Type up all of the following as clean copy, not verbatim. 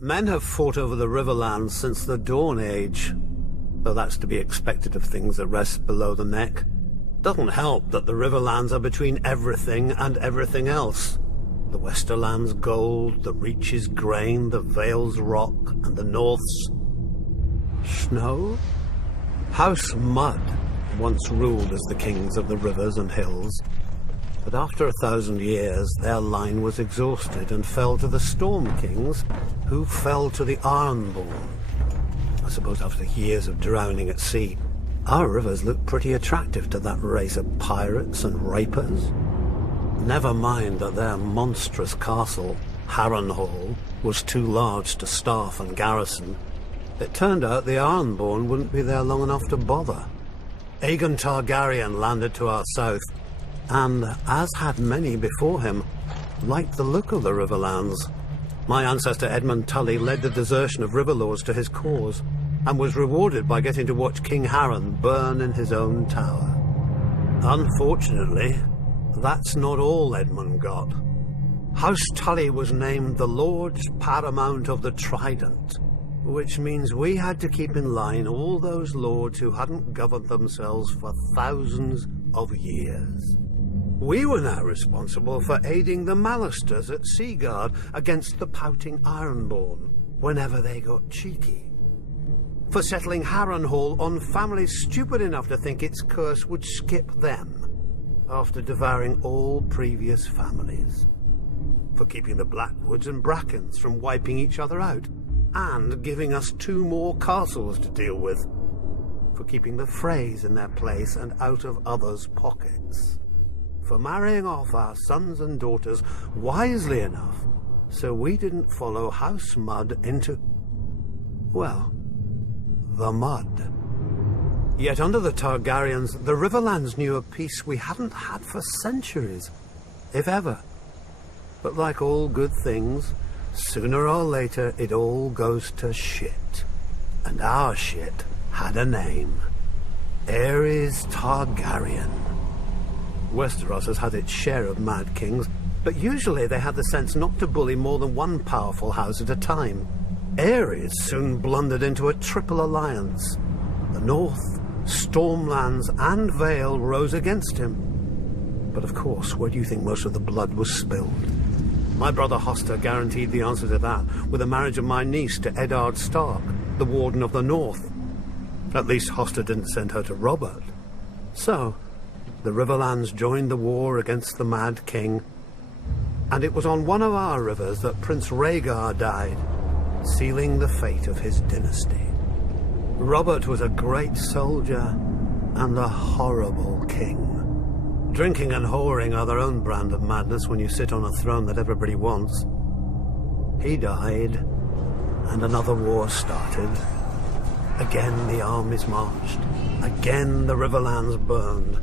Men have fought over the Riverlands since the Dawn Age, though that's to be expected of things that rest below the neck. Doesn't help that the Riverlands are between everything and everything else. The Westerland's gold, the Reach's grain, the Vale's rock, and the North's snow? House Mud once ruled as the kings of the rivers and hills, but after 1,000 years their line was exhausted and fell to the Storm Kings, who fell to the Ironborn. I suppose after years of drowning at sea, our rivers look pretty attractive to that race of pirates and rapers. Never mind that their monstrous castle, Harrenhal, was too large to staff and garrison. It turned out the Ironborn wouldn't be there long enough to bother. Aegon Targaryen landed to our south, and, as had many before him, liked the look of the Riverlands. My ancestor Edmund Tully led the desertion of Riverlords to his cause, and was rewarded by getting to watch King Harren burn in his own tower. Unfortunately, that's not all Edmund got. House Tully was named the Lord Paramount of the Trident, which means we had to keep in line all those lords who hadn't governed themselves for thousands of years. We were now responsible for aiding the Mallisters at Seaguard against the pouting Ironborn whenever they got cheeky. For settling Harrenhal on families stupid enough to think its curse would skip them after devouring all previous families. For keeping the Blackwoods and Brackens from wiping each other out and giving us 2 more castles to deal with. For keeping the Freys in their place and out of others' pockets. For marrying off our sons and daughters wisely enough so we didn't follow House Mud into, well, the mud. Yet under the Targaryens, the Riverlands knew a peace we hadn't had for centuries, if ever. But like all good things, sooner or later it all goes to shit. And our shit had a name. Aerys Targaryen. Westeros has had its share of Mad Kings, but usually they had the sense not to bully more than one powerful house at a time. Aerys soon blundered into a triple alliance. The North, Stormlands, and Vale rose against him. But of course, where do you think most of the blood was spilled? My brother Hoster guaranteed the answer to that with the marriage of my niece to Eddard Stark, the Warden of the North. At least Hoster didn't send her to Robert. So, the Riverlands joined the war against the Mad King, and it was on one of our rivers that Prince Rhaegar died, sealing the fate of his dynasty. Robert was a great soldier and a horrible king. Drinking and whoring are their own brand of madness when you sit on a throne that everybody wants. He died, and another war started. Again the armies marched. Again the Riverlands burned.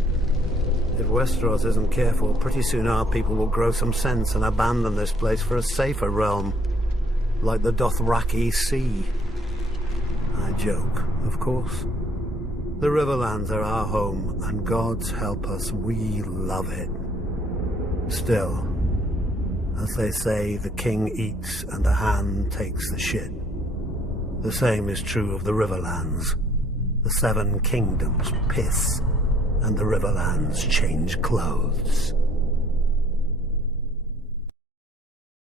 If Westeros isn't careful, pretty soon our people will grow some sense and abandon this place for a safer realm, like the Dothraki Sea. I joke, of course. The Riverlands are our home, and God's help us, we love it. Still, as they say, the king eats and the hand takes the shit. The same is true of the Riverlands. The 7 kingdoms piss, and the Riverlands change clothes.